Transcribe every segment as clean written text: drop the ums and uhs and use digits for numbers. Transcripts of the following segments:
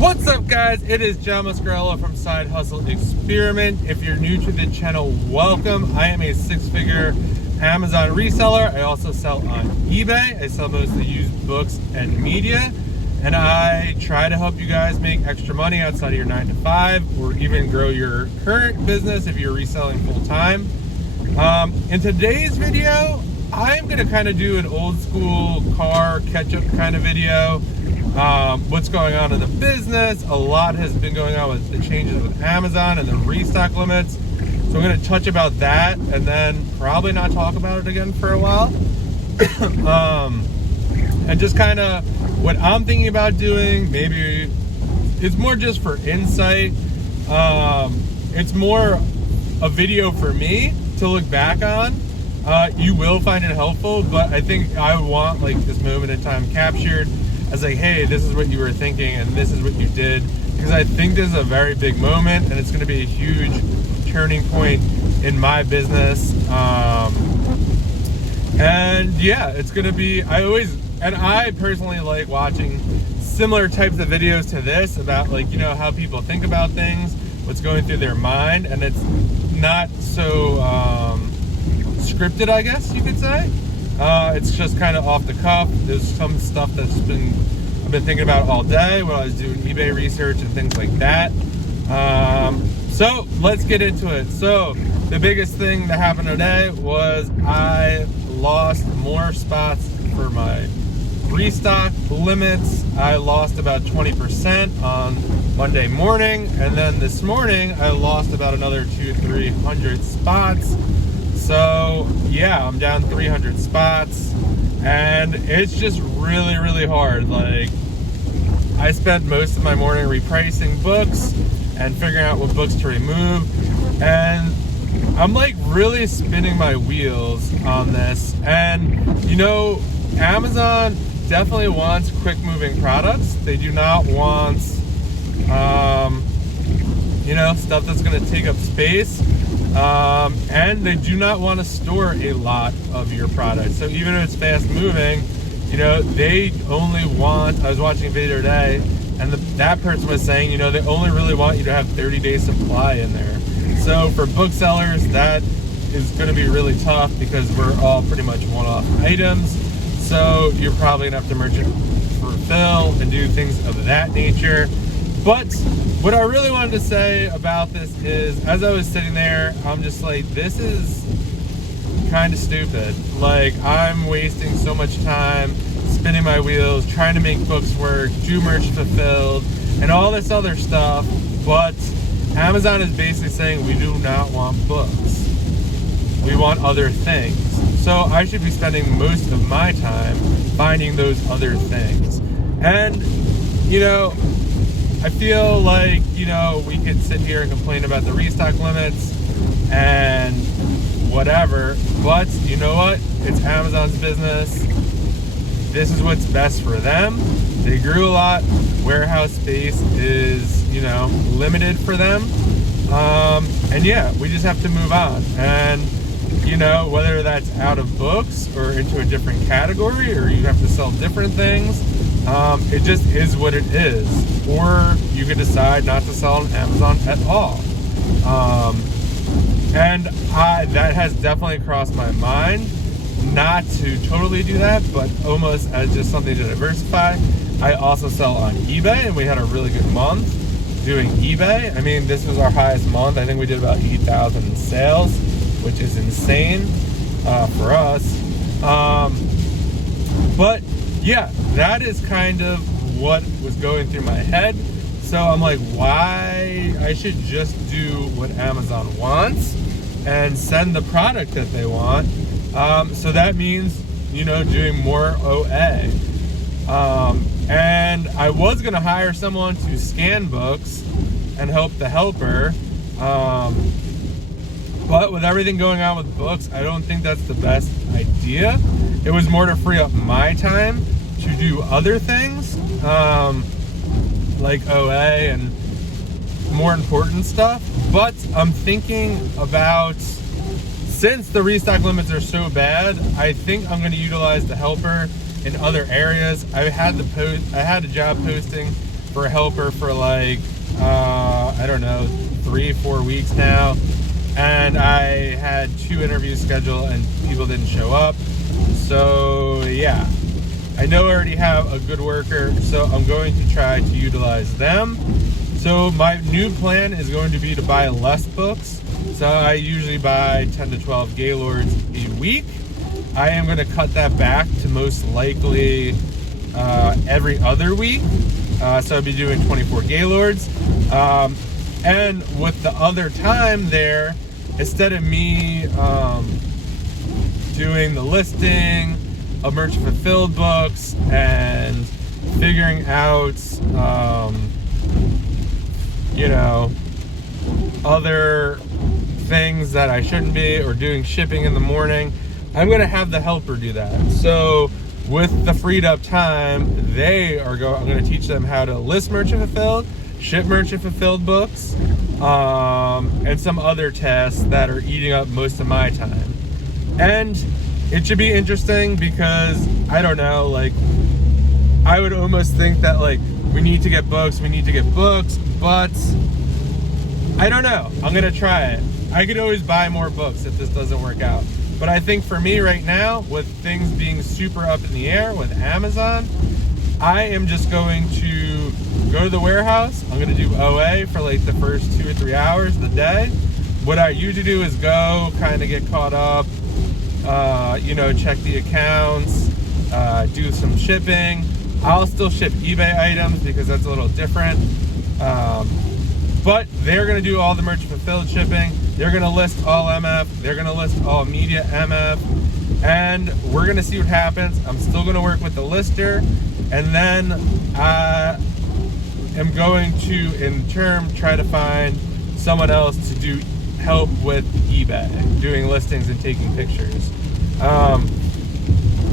What's up, guys? It is John Mascarello from Side Hustle Experiment. If you're new to the channel, welcome. I am a six-figure Amazon reseller. I also sell on eBay. I sell mostly used books and media, and I try to help you guys make extra money outside of your 9 to 5 or even grow your current business if you're reselling full-time. In today's video, I'm going to kind of do an old school car catch-up kind of video. What's going on in the business. A lot has been going on with the changes with Amazon and the restock limits. So I'm going to touch about that and then probably not talk about it again for a while. And just kind of what I'm thinking about doing. Maybe it's more just for insight. It's more a video for me to look back on. You will find it helpful, but I think I want like this moment in time captured as like, hey, this is what you were thinking and this is what you did, because I think this is a very big moment and it's going to be a huge turning point in my business. And yeah, it's going to be, I personally like watching similar types of videos to this about like, you know, how people think about things, what's going through their mind, and it's not so scripted, I guess you could say. It's just kind of off the cuff. There's some stuff I've been thinking about all day when I was doing eBay research and things like that. So let's get into it. So the biggest thing that happened today was I lost more spots for my restock limits. I lost about 20% on Monday morning, and then this morning I lost about another 200-300 spots. So yeah, I'm down 300 spots, and it's just really hard. Like, I spent most of my morning repricing books and figuring out what books to remove, and I'm like really spinning my wheels on this. And you know, Amazon definitely wants quick moving products. They do not want you know, stuff that's going to take up space. And they do not want to store a lot of your product. So even if it's fast moving, you know, they only want, I was watching a video today, and that person was saying, you know, they only really want you to have 30-day supply in there. So for booksellers, that is going to be really tough because we're all pretty much one-off items. So you're probably going to have to merchant fulfill and do things of that nature. But what I really wanted to say about this is, as I was sitting there, I'm just like, this is kind of stupid. Like, I'm wasting so much time spinning my wheels, trying to make books work, do merch fulfilled, and all this other stuff. But Amazon is basically saying we do not want books. We want other things. So I should be spending most of my time finding those other things. And, you know, I feel like, you know, we could sit here and complain about the restock limits and whatever, but you know what? It's Amazon's business. This is what's best for them. They grew a lot. Warehouse space is, you know, limited for them. And yeah, we just have to move on. And, you know, whether that's out of books or into a different category, or you have to sell different things, it just is what it is. Or you could decide not to sell on Amazon at all. And that has definitely crossed my mind not to totally do that, but almost as just something to diversify. I also sell on eBay, and we had a really good month doing eBay. I mean, this was our highest month. I think we did about 8,000 in sales, which is insane for us. But yeah, that is kind of what was going through my head. So I'm like, why? I should just do what Amazon wants and send the product that they want. So that means, you know, doing more OA. And I was going to hire someone to scan books and help the helper. But with everything going on with books, I don't think that's the best idea. It was more to free up my time to do other things, like OA and more important stuff. But I'm thinking about, since the restock limits are so bad, I think I'm going to utilize the helper in other areas. I had a job posting for a helper for like, I don't know, 3-4 weeks now. And I had 2 interviews scheduled and people didn't show up. So yeah, I know I already have a good worker, so I'm going to try to utilize them. So my new plan is going to be to buy less books. So I usually buy 10 to 12 Gaylords a week. I am going to cut that back to most likely every other week. So I'll be doing 24 Gaylords. And with the other time there, instead of me doing the listing of merchant fulfilled books and figuring out, you know, other things that I shouldn't be, or doing shipping in the morning, I'm going to have the helper do that. So with the freed up time, I'm going to teach them how to list merchant fulfilled, ship merchant fulfilled books, and some other tasks that are eating up most of my time. And it should be interesting because, I don't know, like, I would almost think that, like, we need to get books, but I don't know. I'm going to try it. I could always buy more books if this doesn't work out. But I think for me right now, with things being super up in the air with Amazon, I am just going to go to the warehouse. I'm going to do OA for like the first 2 or 3 hours of the day. What I usually do is go kind of get caught up, you know, check the accounts, do some shipping. I'll still ship eBay items because that's a little different. But they're going to do all the merchant fulfilled shipping. They're going to list all MF. They're going to list all media MF. And we're going to see what happens. I'm still going to work with the lister. And then I am going to, in turn, try to find someone else to do help with eBay, doing listings and taking pictures.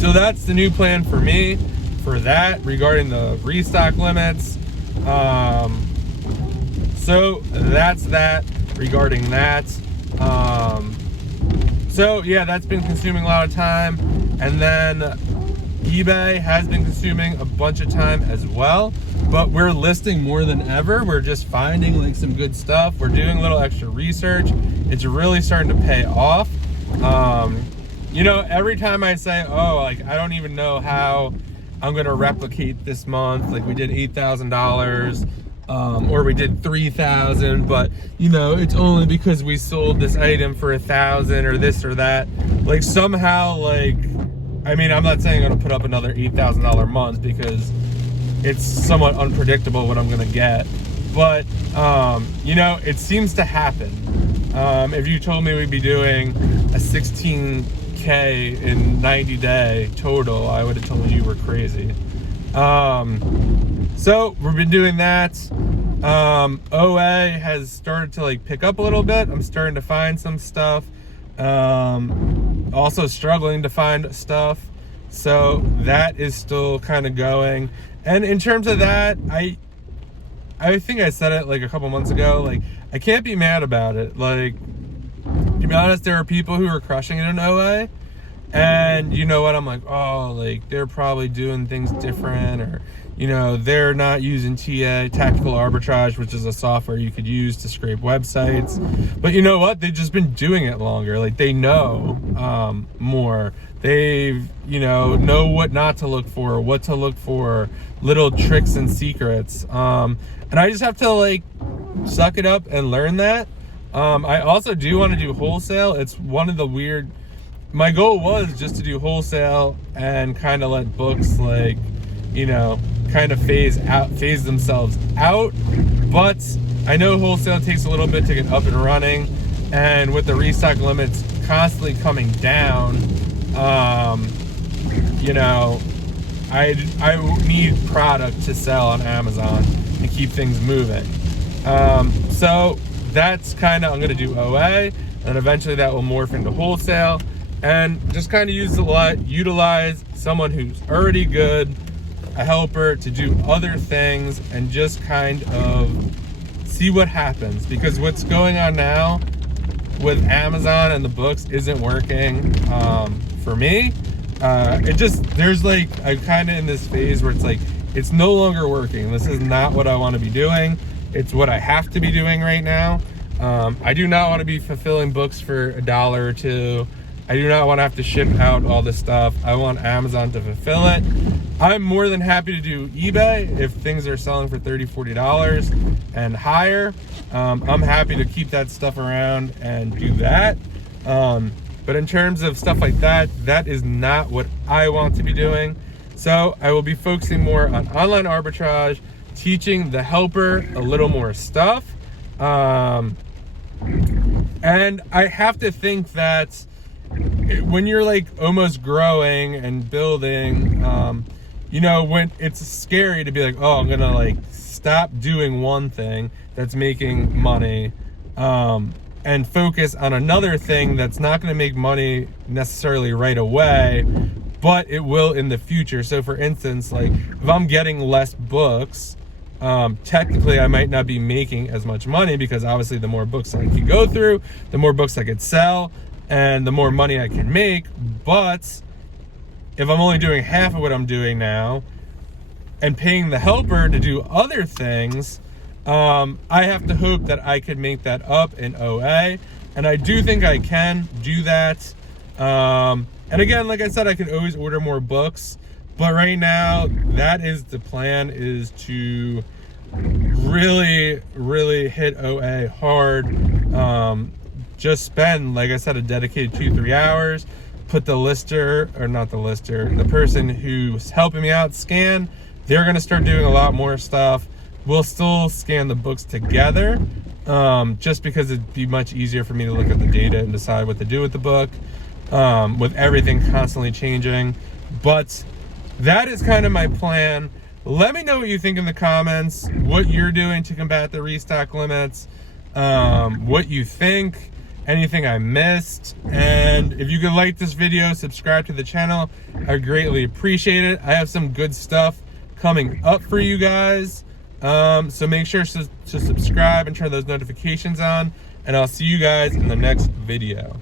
So that's the new plan for me for that regarding the restock limits. So that's that regarding that. So yeah, that's been consuming a lot of time. And then eBay has been consuming a bunch of time as well, but we're listing more than ever. We're just finding like some good stuff. We're doing a little extra research. It's really starting to pay off. You know, every time I say, oh, like, I don't even know how I'm going to replicate this month. Like, we did $8,000. Or we did 3,000, but you know, it's only because we sold this item for 1,000 or this or that. Like somehow, like, I mean, I'm not saying I'm gonna put up another $8,000 month because it's somewhat unpredictable what I'm gonna get. But you know, it seems to happen. If you told me we'd be doing a 16K in 90-day total, I would have told you were crazy. So we've been doing that. OA has started to like pick up a little bit. I'm starting to find some stuff. Also struggling to find stuff. So that is still kind of going. And in terms of that, I think I said it like a couple months ago, like I can't be mad about it. Like, to be honest, there are people who are crushing it in OA. And you know what, I'm like, oh, like they're probably doing things different, or you know, they're not using TA, tactical arbitrage, which is a software you could use to scrape websites. But you know what, they've just been doing it longer. Like they know more. They've, you know what not to look for, what to look for, little tricks and secrets. And I just have to like suck it up and learn that. I also do want to do wholesale. It's one of the weird, my goal was just to do wholesale and kind of let books like, you know, kind of phase themselves out. But I know wholesale takes a little bit to get up and running, and with the restock limits constantly coming down, you know, I need product to sell on Amazon and keep things moving. So that's kind of, I'm going to do OA, and eventually that will morph into wholesale, and just kind of utilize someone who's already good, a helper, to do other things and just kind of see what happens. Because what's going on now with Amazon and the books isn't working for me. There's like, I'm kind of in this phase where it's like, it's no longer working. This is not what I want to be doing. It's what I have to be doing right now. I do not want to be fulfilling books for $1 or $2. I do not want to have to ship out all this stuff. I want Amazon to fulfill it. I'm more than happy to do eBay if things are selling for $30, $40 and higher. I'm happy to keep that stuff around and do that. But in terms of stuff like that, that is not what I want to be doing. So I will be focusing more on online arbitrage, teaching the helper a little more stuff. And I have to think that when you're like almost growing and building, you know, when it's scary to be like, oh, I'm gonna like stop doing one thing that's making money, and focus on another thing that's not going to make money necessarily right away, but it will in the future. So for instance, like if I'm getting less books, technically I might not be making as much money, because obviously the more books I can go through, the more books I could sell, and the more money I can make. But if I'm only doing half of what I'm doing now and paying the helper to do other things, I have to hope that I could make that up in OA, and I do think I can do that. And again, like I said, I could always order more books, but right now that is the plan, is to really hit OA hard. Just spend, like I said, a dedicated 2-3 hours, put the lister, or not the lister, the person who's helping me out scan. They're gonna start doing a lot more stuff. We'll still scan the books together, just because it'd be much easier for me to look at the data and decide what to do with the book, with everything constantly changing. But that is kind of my plan. Let me know what you think in the comments, what you're doing to combat the restock limits, what you think, anything I missed. And if you could like this video, subscribe to the channel, I greatly appreciate it. I have some good stuff coming up for you guys. So make sure to subscribe and turn those notifications on, and I'll see you guys in the next video.